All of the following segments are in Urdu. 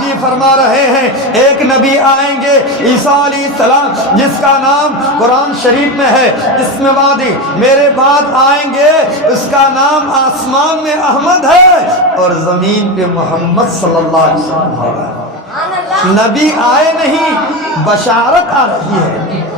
ابھی فرما رہے ہیں ایک نبی آئیں گے عیسیٰ علیہ السلام جس کا نام قرآن شریف میں ہے اسم وادی، میرے بعد آئیں گے اس کا نام آسمان میں احمد ہے اور زمین پہ محمد صلی اللہ علیہ وسلم ہے۔ نبی آئے نہیں، بشارت آ رہی ہے،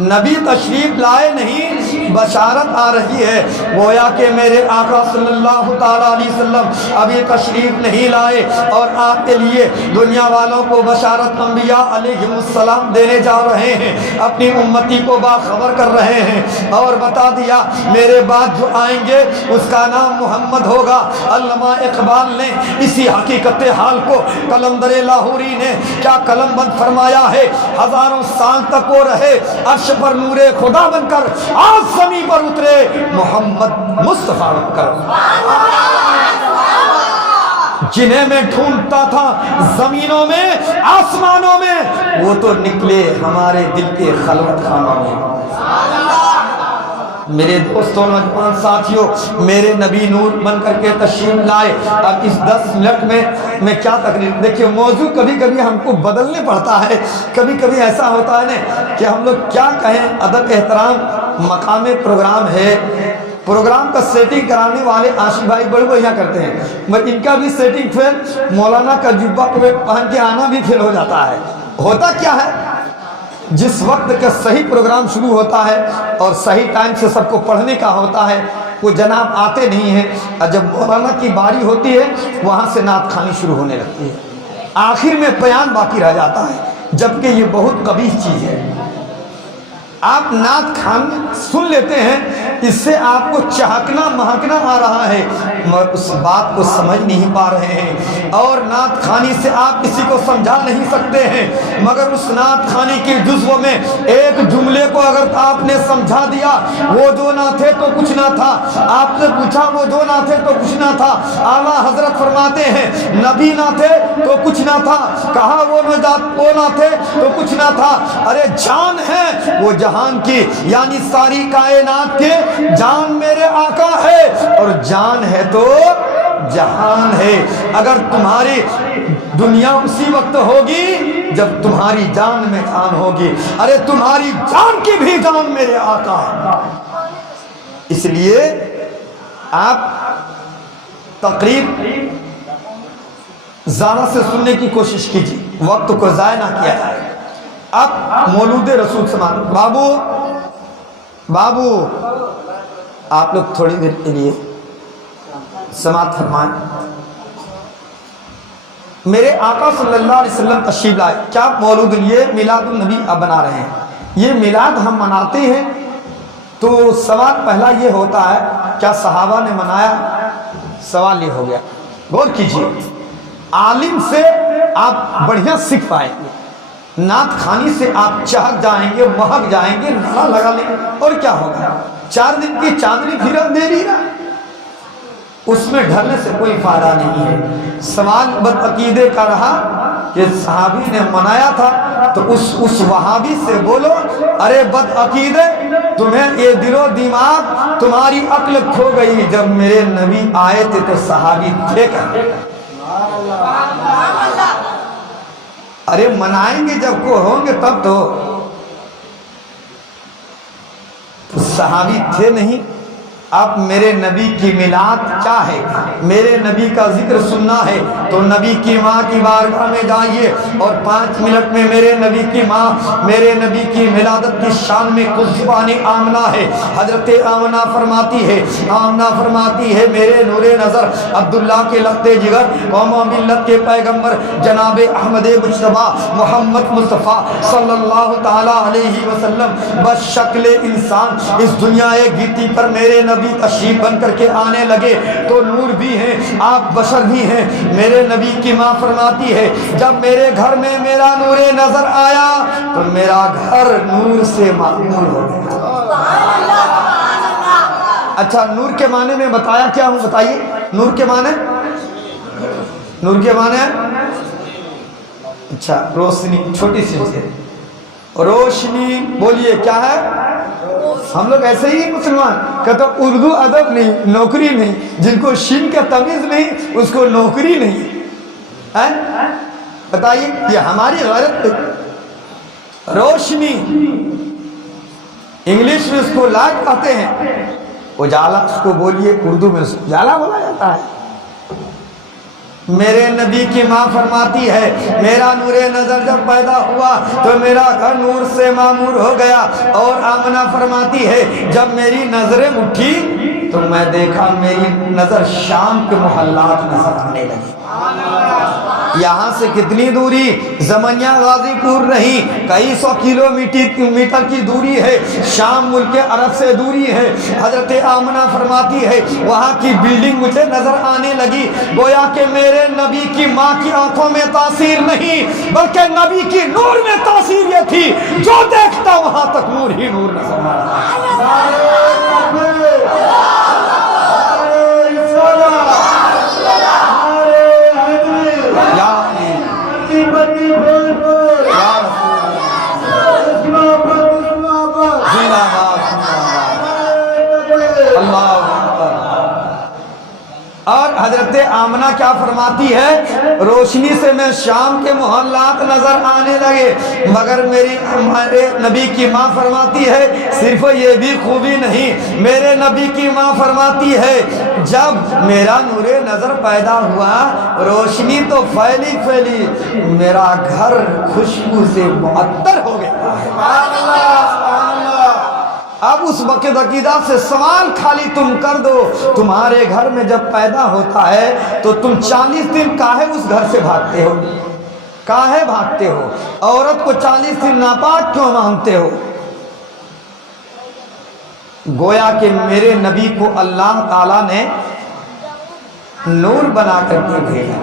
نبی تشریف لائے نہیں، بشارت آ رہی ہے۔ گویا کہ میرے آقا صلی اللہ تعالیٰ علیہ وسلم ابھی تشریف نہیں لائے اور آپ کے لیے دنیا والوں کو بشارت انبیاء علیہ السلام دینے جا رہے ہیں، اپنی امتی کو باخبر کر رہے ہیں اور بتا دیا میرے بعد جو آئیں گے اس کا نام محمد ہوگا۔ علامہ اقبال نے اسی حقیقت حال کو قلندر لاہوری نے کیا قلم بند فرمایا ہے، ہزاروں سال تک وہ رہے عرش پر نور خدا بن کر، آج زمین پر اترے محمد مصطفیٰ بن کر۔ جنہیں میں ڈھونڈتا تھا زمینوں میں آسمانوں میں، وہ تو نکلے ہمارے دل کے خلوت خانوں میں۔ میرے دوستوں نوجوان ساتھیوں، میرے نبی نور بن کر کے تشریف لائے۔ اب اس 10 منٹ میں کیا تقریر، دیکھیے موضوع کبھی کبھی ہم کو بدلنے پڑتا ہے، کبھی کبھی ایسا ہوتا ہے نا کہ ہم لوگ کیا کہیں، ادب احترام مقام پروگرام ہے، پروگرام کا سیٹنگ کرانے والے عاشق بھائی بڑے بڑھیا کرتے ہیں، مگر ان کا بھی سیٹنگ پھر مولانا کا جبہ پہن کے آنا بھی پھر ہو جاتا ہے۔ ہوتا کیا ہے، جس وقت کا صحیح پروگرام شروع ہوتا ہے اور صحیح ٹائم سے سب کو پڑھنے کا ہوتا ہے، وہ جناب آتے نہیں ہیں، اور جب مولانا کی باری ہوتی ہے وہاں سے نعت خوانی شروع ہونے لگتی ہے، آخر میں بیان باقی رہ جاتا ہے، جبکہ یہ بہت قبیح چیز ہے۔ آپ نعت خوان سن لیتے ہیں، اس سے آپ کو چہکنا مہکنا آ رہا ہے، مگر اس بات کو سمجھ نہیں پا رہے ہیں، اور نعت خوانی سے آپ کسی کو سمجھا نہیں سکتے ہیں، مگر اس نعت خوانی کی جزو میں ایک جملے کو اگر آپ نے سمجھا دیا، وہ جو نہ تھے تو کچھ نہ تھا، آپ سے پوچھا وہ جو نہ تھے تو کچھ نہ تھا، اعلیٰ حضرت فرماتے ہیں نبی نہ تھے تو کچھ نہ تھا، کہا وہ نہ تھے تو کچھ نہ تھا، ارے جان ہے وہ جہان کی، یعنی ساری کائنات کے جان میرے آقا ہے، اور جان ہے تو جہان ہے۔ اگر تمہاری دنیا اسی وقت ہوگی جب تمہاری جان میں جان ہوگی، ارے تمہاری جان کی بھی جان میرے آقا ہے۔ اس لیے آپ تقریب زیادہ سے سننے کی کوشش کیجیے، وقت کو ضائع نہ کیا جائے۔ اب مولود رسول سماعت، بابو آپ لوگ تھوڑی دیر کے لیے سماعت فرمائیں۔ میرے آقا صلی اللہ علیہ وسلم تشریف لائے، کیا مولود، یہ میلاد النبی اب بنا رہے ہیں، یہ میلاد ہم مناتے ہیں تو سوال پہلا یہ ہوتا ہے کیا صحابہ نے منایا؟ سوال یہ ہو گیا، غور کیجئے، عالم سے آپ بڑھیا سیکھ پائیں گے، نعت خوانی سے آپ چہک جائیں گے، مہک جائیں گے، نعرہ لگا لیں گے، اور کیا ہوگا؟ 4 دن کی چاندنی پھر اندھیری رہا، اس میں ڈھلنے سے کوئی فائدہ نہیں ہے۔ سوال بدعقیدے کا رہا کہ صحابی نے منایا تھا تو اس وہابی سے بولو، ارے بدعقیدے تمہیں یہ دل و دماغ تمہاری عقل کھو گئی، جب میرے نبی آئے تھے تو صحابی تھے کہاں؟ ارے منائیں گے جب کو ہوں گے تب تو صحابی تھے نہیں۔ اب میرے نبی کی میلاد کیا ہے، میرے نبی کا ذکر سننا ہے تو نبی کی ماں کی بارگاہ میں جائیے، اور 5 منٹ میں میرے نبی کی ماں، میرے نبی کی ولادت کی شان میں کچھ زبانی آمنہ ہے۔ حضرت آمنہ فرماتی ہے میرے نور نظر عبداللہ کے لختے جگر، قوم و ملت کے پیغمبر جناب احمد مجتبیٰ محمد مصطفیٰ صلی اللہ تعالیٰ علیہ وسلم بس شکل انسان اس دنیا گیتی پر میرے نبی تشریف بن کر کے آنے لگے تو نور بھی ہیں، آپ بشر بھی ہیں۔ میرے نبی کی ماں فرماتی ہے جب میرے گھر میں میرا نور نظر آیا تو میرا گھر نور سے معمول ہو گیا۔ اچھا نور کے معنی میں بتایا کیا ہوں، بتائیے نور کے معنی؟ نور کے معنی اچھا روشنی، چھوٹی سی روشنی، بولیے کیا ہے؟ ہم لوگ ایسے ہی مسلمان کہتے اردو ادب نہیں، نوکری نہیں، جن کو شین کا تمیز نہیں اس کو نوکری نہیں ہے۔ بتائیے یہ ہماری غیرت روشنی، انگلش میں اس کو لائٹ کہتے ہیں، اجالا اس کو بولیے، اردو میں اس کو اجالا بولا جاتا ہے۔ میرے نبی کی ماں فرماتی ہے میرا نور نظر جب پیدا ہوا تو میرا گھر نور سے معمور ہو گیا، اور آمنہ فرماتی ہے جب میری نظریں اٹھی تو میں دیکھا میری نظر شام کے محلات نظر آنے لگی۔ یہاں سے کتنی دوری؟ زمنیہ غازی پور نہیں، کئی سو کلومیٹر کی دوری ہے، شام ملک عرب سے دوری ہے۔ حضرت آمنہ فرماتی ہے وہاں کی بلڈنگ مجھے نظر آنے لگی، گویا کہ میرے نبی کی ماں کی آنکھوں میں تاثیر نہیں بلکہ نبی کی نور میں تاثیر یہ تھی، جو دیکھتا وہاں تک نور ہی نور نظر آتا۔ اور حضرت آمنہ کیا فرماتی ہے؟ روشنی سے میں شام کے محلات نظر آنے لگے، مگر میرے نبی کی ماں فرماتی ہے صرف یہ بھی خوبی نہیں، میرے نبی کی ماں فرماتی ہے جب میرا نور نظر پیدا ہوا روشنی تو پھیلی، میرا گھر خوشبو سے معطر ہو گیا۔ اب اس وقت عقیدہ سے سوال خالی تم کر دو، تمہارے گھر میں جب پیدا ہوتا ہے تو تم 40 دن کاہے اس گھر سے بھاگتے ہو؟ کاہے بھاگتے ہو؟ عورت کو 40 دن ناپاک کیوں مانتے ہو؟ گویا کہ میرے نبی کو اللہ تعالیٰ نے نور بنا کر کے بھیجا،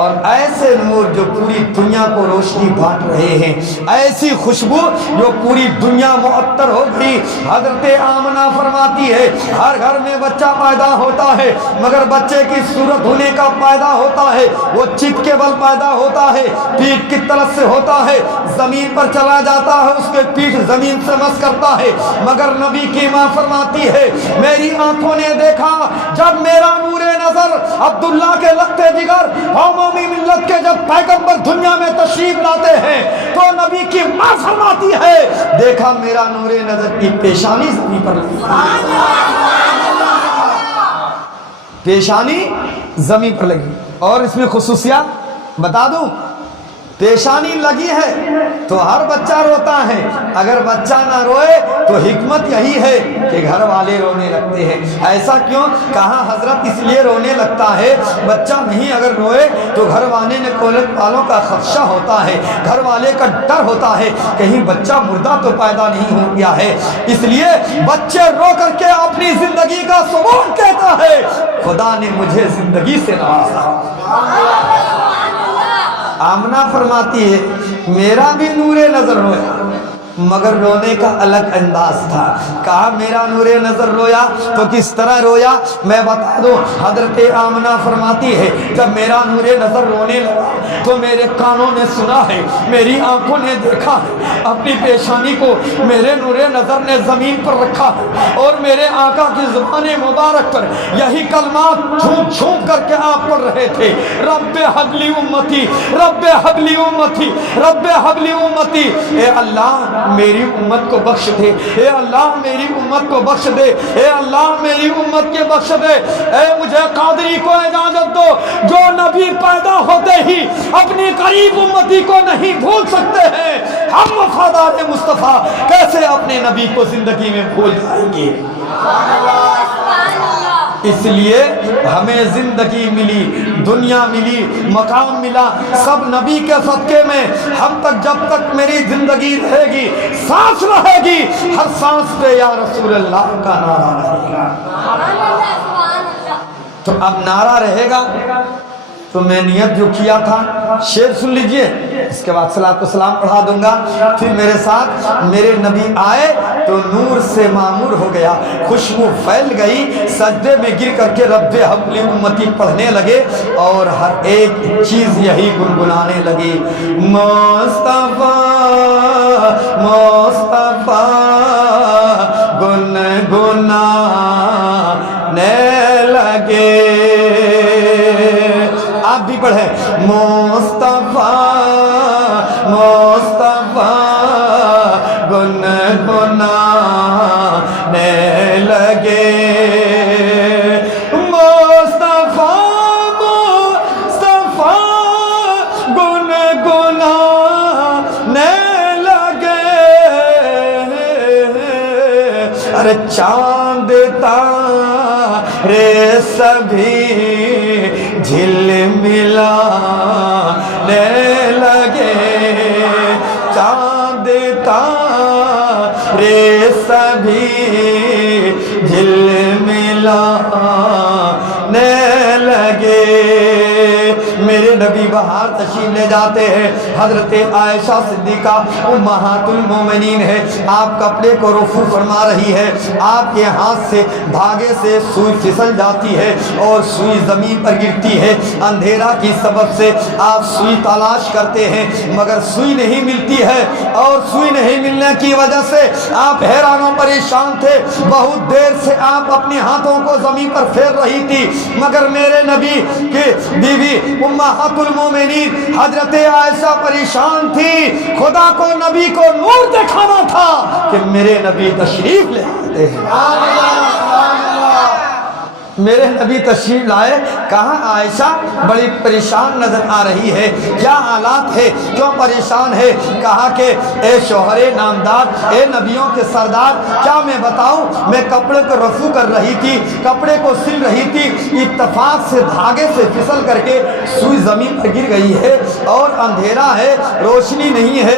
اور ایسے نور جو پوری دنیا کو روشنی بانٹ رہے ہیں، ایسی خوشبو جو پوری دنیا معطر ہو گئی۔ حضرت آمنہ فرماتی ہے ہر گھر میں بچہ پیدا ہوتا ہے، مگر بچے کی صورت ہونے کا پیدا ہوتا ہے وہ چت کے بل پیدا ہوتا ہے، پیٹھ کی طرف سے ہوتا ہے، زمین پر چلا جاتا ہے، اس کے پیٹھ زمین سے مس کرتا ہے، مگر نبی کی ماں فرماتی ہے میری آنکھوں نے دیکھا جب میرا نور نظر عبداللہ کے لگتے جگر قومی ملت کے جب پیغمبر دنیا میں تشریف لاتے ہیں تو نبی کی ماں فرماتی ہے دیکھا میرا نور نظر کی پیشانی زمین پر لگی، پیشانی زمین پر لگی۔ اور اس میں خصوصیات بتا دوں، پیشانی لگی ہے تو ہر بچہ روتا ہے، اگر بچہ نہ روئے تو حکمت یہی ہے کہ گھر والے رونے لگتے ہیں۔ ایسا کیوں؟ کہا حضرت اس لیے رونے لگتا ہے، بچہ نہیں اگر روئے تو گھر والوں کا خدشہ ہوتا ہے، گھر والے کا ڈر ہوتا ہے کہیں بچہ مردہ تو پیدا نہیں ہو گیا ہے، اس لیے بچے رو کر کے اپنی زندگی کا ثبوت کہتا ہے خدا نے مجھے زندگی سے نوازا۔ آمنہ فرماتی ہے میرا بھی نور نظر رویا، مگر رونے کا الگ انداز تھا۔ کہا میرا نور نظر رویا تو کس طرح رویا میں بتا دوں۔ حضرت آمنہ فرماتی ہے جب میرا نور نظر رونے لگا تو میرے کانوں نے سنا ہے، میری آنکھوں نے دیکھا ہے، اپنی پیشانی کو میرے نور نظر نے زمین پر رکھا ہے، اور میرے آقا کی زبان مبارک پر یہی کلمات جھوم جھوم کر کے آپ پڑھ رہے تھے، رب حبلی امتی، رب حبلی امتی، رب حبلی امتی، اے اللہ میری امت کو بخش دے، اے اللہ میری امت کو بخش دے، اے اللہ میری امت کے بخش دے۔ اے مجھے قادری کو اجازت دو جو نبی پیدا ہوتے ہی اپنی قریب امتی کو نہیں بھول سکتے ہیں، ہم وفادار مصطفیٰ کیسے اپنے نبی کو زندگی میں بھول جائیں گے؟ اس لیے ہمیں زندگی ملی، دنیا ملی، مقام ملا، سب نبی کے صدقے میں۔ ہم تک جب تک میری زندگی رہے گی، سانس رہے گی، ہر سانس پہ یا رسول اللہ کا نعرہ رہے گا۔ تو اب نعرہ رہے گا تو میں نیت جو کیا تھا شعر سن لیجئے، اس کے بعد صلاۃ و سلام پڑھا دوں گا، پھر میرے ساتھ میرے نبی آئے تو نور سے معمور ہو گیا، خوشبو پھیل گئی، سجدے میں گر کر کے رب حبلی امتی پڑھنے لگے اور ہر ایک چیز یہی گنگنانے لگی، مصطفیٰ مصطفیٰ گنگنانے لگے۔ آپ بھی پڑھیں مصطفیٰ ارے چاند تارے سبھی جھلملانے لگے، چاند تارے سبھی جھلملانے لگے۔ میرے نبی باہر تشریف لے جاتے ہیں، حضرت عائشہ صدیقہ امہات المومنین ہے، آپ کپڑے کو رفو فرما رہی ہے، آپ کے ہاتھ سے دھاگے سے سوئی پھسل جاتی ہے اور سوئی زمین پر گرتی ہے۔ اندھیرا کی سبب سے آپ سوئی تلاش کرتے ہیں مگر سوئی نہیں ملتی ہے، اور سوئی نہیں ملنے کی وجہ سے آپ حیران و پریشان تھے۔ بہت دیر سے آپ اپنے ہاتھوں کو زمین پر پھیر رہی تھی مگر میرے نبی کی بیوی امہات المومنین حضرت عائشہ پریشان تھی۔ خدا کو نبی کو نور دکھانا تھا کہ میرے نبی تشریف لے آتے ہیں، میرے نبی تشریف لائے۔ کہاں عائشہ بڑی پریشان نظر آ رہی ہے، کیا حالات ہے، کیوں پریشان ہے؟ کہا کہ اے شوہر نامدار، اے نبیوں کے سردار، کیا میں بتاؤں، میں کپڑے کو رفو کر رہی تھی، کپڑے کو سل رہی تھی، اتفاق سے دھاگے سے پھسل کر کے سوئی زمین پر گر گئی ہے اور اندھیرا ہے، روشنی نہیں ہے۔